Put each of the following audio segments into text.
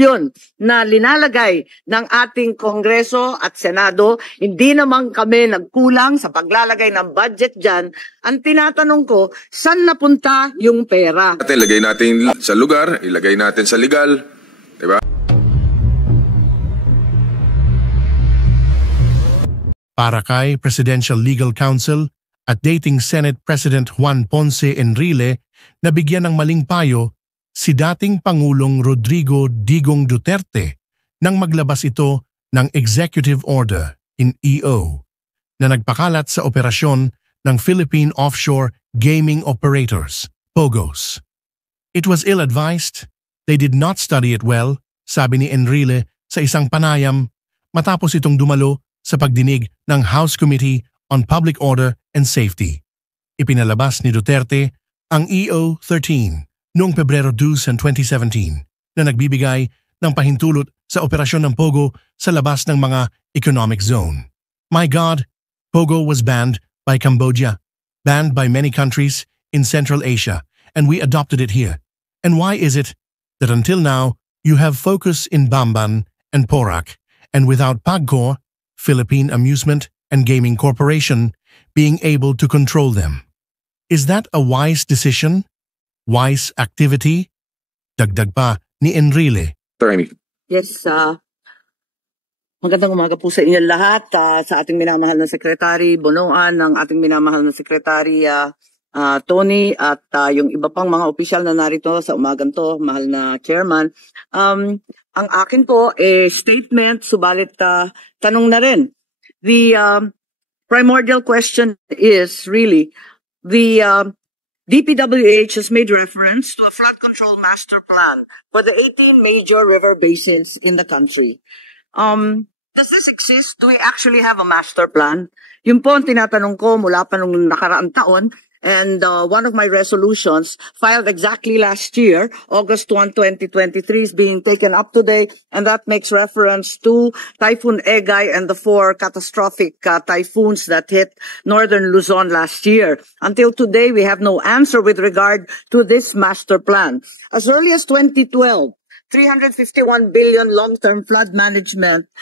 bilyon na linalagay ng ating Kongreso at Senado, hindi naman kami nagkulang sa paglalagay ng budget dyan. Ang tinatanong ko, saan napunta yung pera? Ilagay natin sa lugar, ilagay natin sa legal, di ba? Para kay Presidential Legal Counsel at dating Senate President Juan Ponce Enrile na bigyan ng maling payo si dating Pangulong Rodrigo Digong Duterte nang maglabas ito ng Executive Order in EO na nagpakalat sa operasyon ng Philippine Offshore Gaming Operators, POGOs. It was ill-advised, they did not study it well, sabi ni Enrile sa isang panayam matapos itong dumalo sa pagdinig ng House Committee on Public Order and Safety. Ipinalabas ni Duterte ang EO-13 noong Pebrero 2, 2017 na nagbibigay ng pahintulot sa operasyon ng POGO sa labas ng mga economic zone. My God, POGO was banned by Cambodia, banned by many countries in Central Asia, and we adopted it here. And why is it that until now you have focus in Bamban and Porac, and without PAGCOR, Philippine Amusement and Gaming Corporation, being able to control them? Is that a wise decision? Wise activity? Dagdag pa ni Enrile. Yes, magandang umaga po sa inyo lahat, sa ating minamahal na Secretary Bonoan, ng ating minamahal na Secretary Tony, at yung iba pang mga opisyal na narito sa umagang to, mahal na Chairman. Ang akin po statement, subalit tanong na rin. The primordial question is really, the DPWH has made reference to a flood control master plan for the 18 major river basins in the country. Does this exist? Do we actually have a master plan? Yun po ang tinatanong ko mula pa nung nakaraang taon. And one of my resolutions filed exactly last year, August 1, 2023, is being taken up today, and that makes reference to Typhoon Egay and the 4 catastrophic typhoons that hit northern Luzon last year. Until today, we have no answer with regard to this master plan. As early as 2012, 351 billion long-term flood management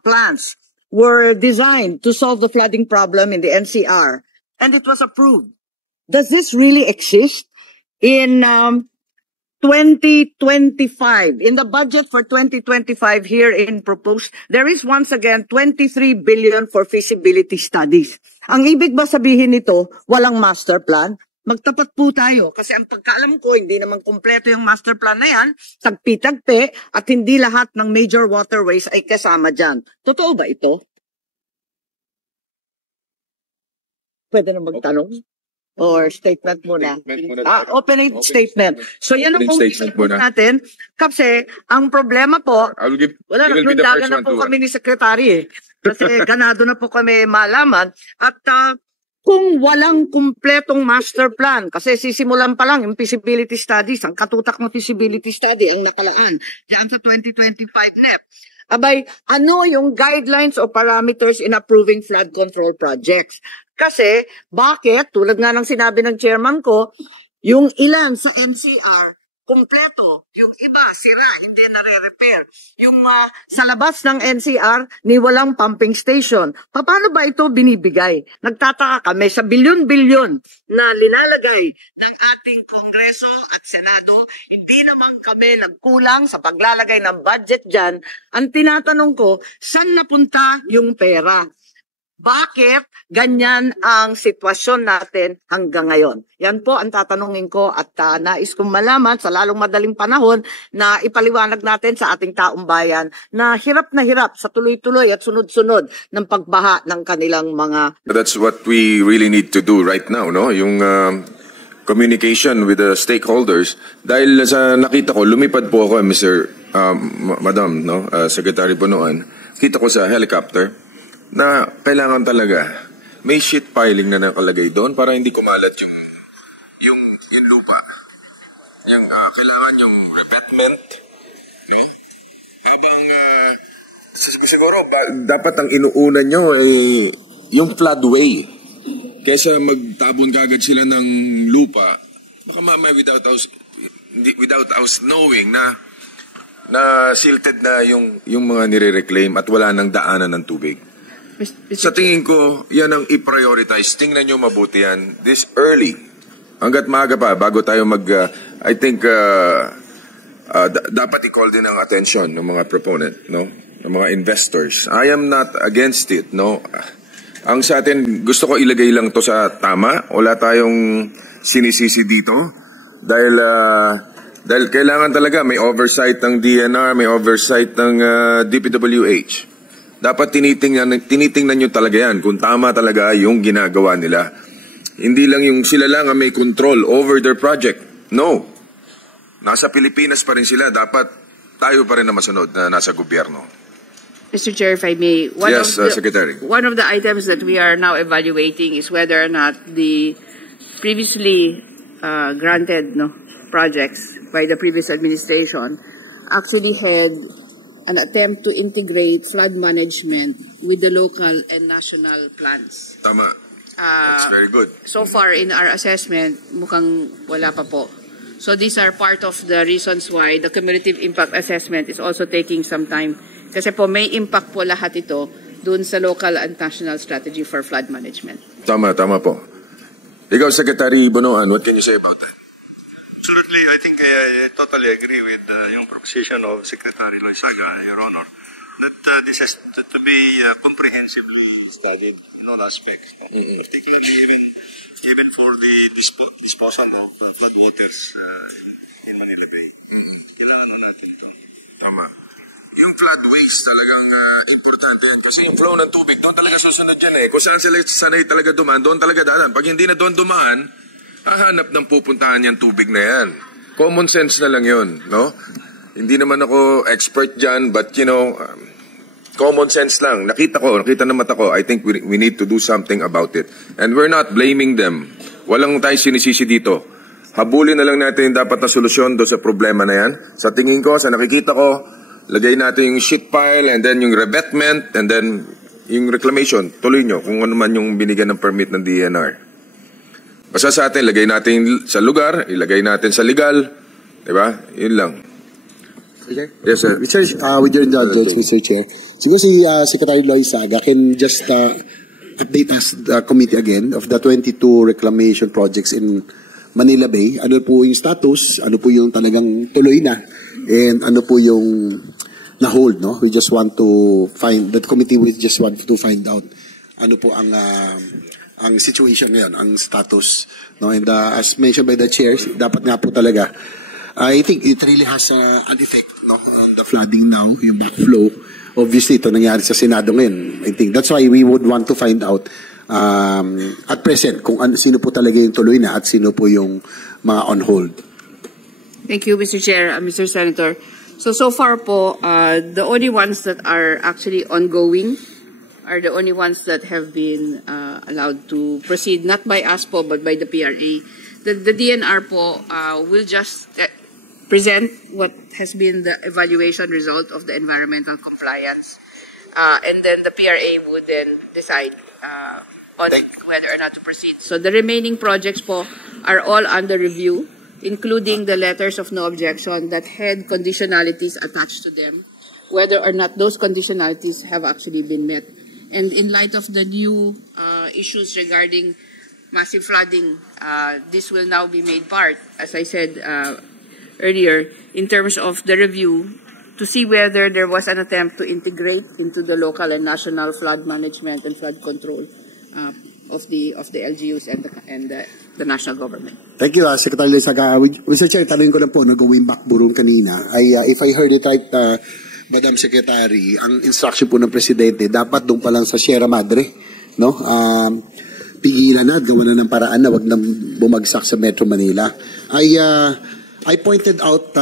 plans were designed to solve the flooding problem in the NCR, and it was approved. Does this really exist? In 2025, in the budget for 2025 here in proposed, there is once again 23 billion for feasibility studies. Ang ibig ba sabihin nito, walang master plan? Magtapat po tayo kasi ang pagkaalam ko, hindi naman kumpleto yung master plan na yan, tagpi-tagpi, at hindi lahat ng major waterways ay kasama dyan. Totoo ba ito? Pwede na magtanong? Or statement muna. Opening statement. So yan ang statement natin. Kasi ang problema po, wala, naglundagan na po kami ni Secretary Kasi ganado na po kami malaman. At kung walang kumpletong master plan, kasi sisimulan pa lang yung feasibility studies, ang katutak ng feasibility study, ang nakalaan dyan sa 2025 NEP. Abay, ano yung guidelines o parameters in approving flood control projects? Kasi, bakit, tulad nga ng sinabi ng chairman ko, yung ilan sa NCR, kumpleto, yung iba, sira, hindi nare-repair. Yung sa labas ng NCR, ni walang pumping station. Paano ba ito binibigay? Nagtataka kami sa bilyon-bilyon na linalagay ng ating Kongreso at Senado, hindi naman kami nagkulang sa paglalagay ng budget dyan. Ang tinatanong ko, saan napunta yung pera? Bakit ganyan ang sitwasyon natin hanggang ngayon? Yan po ang tatanungin ko at nais kong malaman sa lalong madaling panahon na ipaliwanag natin sa ating taong bayan na hirap sa tuloy-tuloy at sunod-sunod ng pagbaha ng kanilang mga... That's what we really need to do right now, no? Yung communication with the stakeholders. Dahil sa nakita ko, lumipad po ako, Madam, no? Secretary Bonoan, kita ko sa helicopter na kailangan talaga may sheet piling na nakalagay doon para hindi kumalat yung lupa. Yung kailangan yung revetment, no? Habang siguro dapat ang inuuna nyo ay yung floodway. Kaysa magtabon kagad sila ng lupa, baka mamaya without us knowing na na silted na yung mga nire-reclaim at wala nang daanan ng tubig. Sa tingin ko, yan ang i-prioritize. Tingnan nyo mabuti yan. This early. Hanggat maaga pa, bago tayo I think, dapat i-call din ang attention ng mga proponent, no? Ng mga investors. I am not against it, no? Ang sa atin, gusto ko ilagay lang to sa tama. Wala tayong sinisisi dito. Dahil kailangan talaga may oversight ng DNR, may oversight ng DPWH. Dapat tinitingnan nyo talaga yan kung tama talaga yung ginagawa nila. Hindi lang yung sila lang ang may control over their project. No. Nasa Pilipinas pa rin sila. Dapat tayo pa rin na masunod na nasa gobyerno. Mr. Chair, if I may, Secretary. One of the items that we are now evaluating is whether or not the previously granted projects by the previous administration actually had an attempt to integrate flood management with the local and national plans. Tama. That's very good. So far in our assessment, mukhang wala pa po. So these are part of the reasons why the cumulative impact assessment is also taking some time. Kasi po may impact po lahat ito dun sa local and national strategy for flood management. Tama po. Ikaw, Secretary Bonoan, what can you say about that? Absolutely, I think I totally agree with yung proposition of Secretary Loizaga, Your Honor, that this has to be comprehensively studied in all aspects, particularly even for the disposal of flood waters in Manila Bay. Kailangan natin ito. Tama. Yung flood waste talagang importante yan. Kasi yung flow ng tubig, doon talaga susunod yan eh. Kung saan sila sanay talaga dumaan, doon talaga dalan. Pag hindi na doon dumaan, hahanap ng pupuntahan yung tubig na yan. Common sense na lang yun, no? Hindi naman ako expert dyan, but common sense lang. Nakita ng mata ko, I think we need to do something about it. And we're not blaming them. Walang tayo sinisisi dito. Habulin na lang natin yung dapat na solusyon doon sa problema na yan. Sa tingin ko, sa nakikita ko, lagay natin yung sheet pile, and then yung revetment, and then yung reclamation. Tuloy nyo kung ano man yung binigyan ng permit ng DNR. Basta sa atin, lagay natin sa lugar, ilagay natin sa legal, di ba? Yun lang. Okay. Yes, sir. With your indulgence, Mr. Chair, siguro si Secretary Loizaga can just update us, the committee again, of the 22 reclamation projects in Manila Bay. Ano po yung status, ano po yung talagang tuloy na, and ano po yung na-hold, no? We just want to find, that committee will just want to find out ano po ang situation ngayon, ang status, no? And as mentioned by the chairs, dapat nga po talaga, I think it really has an effect, no, on the flooding now, yung backflow. Obviously, ito nangyari sa Senado ngayon. I think that's why we would want to find out at present kung sino po talaga yung tuloy na at sino po yung mga on hold. Thank you, Mr. Chair, Mr. Senator. So far po, the only ones that are actually ongoing are the only ones that have been allowed to proceed, not by us po, but by the PRA. The DNR po will just present what has been the evaluation result of the environmental compliance, and then the PRA would then decide on whether or not to proceed. So the remaining projects po are all under review, including the letters of no objection that had conditionalities attached to them, whether or not those conditionalities have actually been met. And in light of the new issues regarding massive flooding, this will now be made part, as I said earlier, in terms of the review, to see whether there was an attempt to integrate into the local and national flood management and flood control of the LGUs and the national government. Thank you, Secretary Loizaga. Mr. Chair, tanongin ko lang po, going back burong kanina, if I heard it right, Madam Secretary, ang instruction po ng Presidente, dapat doon pa lang sa Sierra Madre, no? Pigilan na at gawa na ng paraan na wag na bumagsak sa Metro Manila. I pointed out,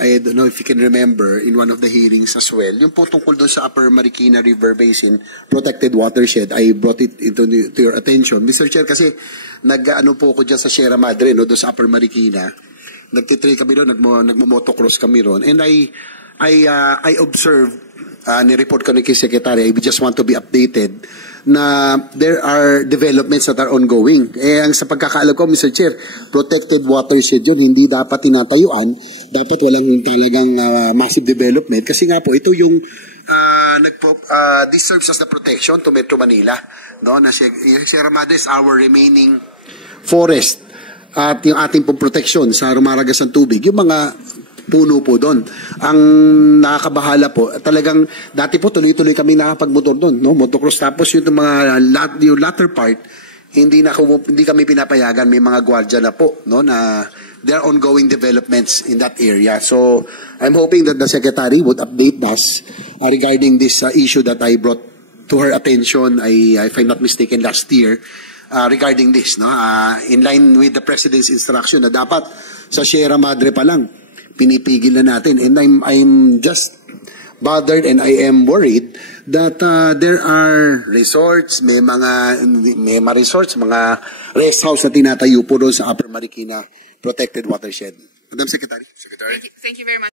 I don't know if you can remember, in one of the hearings as well, yung po tungkol doon sa Upper Marikina River Basin Protected Watershed, I brought it to your attention. Mr. Chair, kasi nag-ano po ko dyan sa Sierra Madre, no, doon sa Upper Marikina, nagtitrail kami doon, nagmo-motocross kami doon, and I observed ni-report ko ni kay Secretary, I just want to be updated na there are developments that are ongoing. Ang sa pagkakaalam ko, Mr. Chair, protected watershed yun, hindi dapat tinatayuan, dapat walang talagang massive development. Kasi nga po, ito yung this serves as the protection to Metro Manila. No? Na Sierra Madre is our remaining forest at yung ating pong protection sa rumaragas ng tubig. Yung mga puno po doon. Ang nakakabahala po, talagang dati po tuloy-tuloy kami nakapagmotor doon, no? Motocross, tapos yung mga yung latter part, hindi kami pinapayagan, may mga gwardiya na po, no, na there are ongoing developments in that area. So I'm hoping that the Secretary would update us regarding this issue that I brought to her attention, if I'm not mistaken, last year, regarding this, no? In line with the President's instruction na dapat sa Sierra Madre pa lang pinipigil na natin. And I'm just bothered and I am worried that there are resorts, may mga resorts, mga rest house na tinatayo po doon sa Upper Marikina Protected Watershed. Madam Secretary. Thank you very much.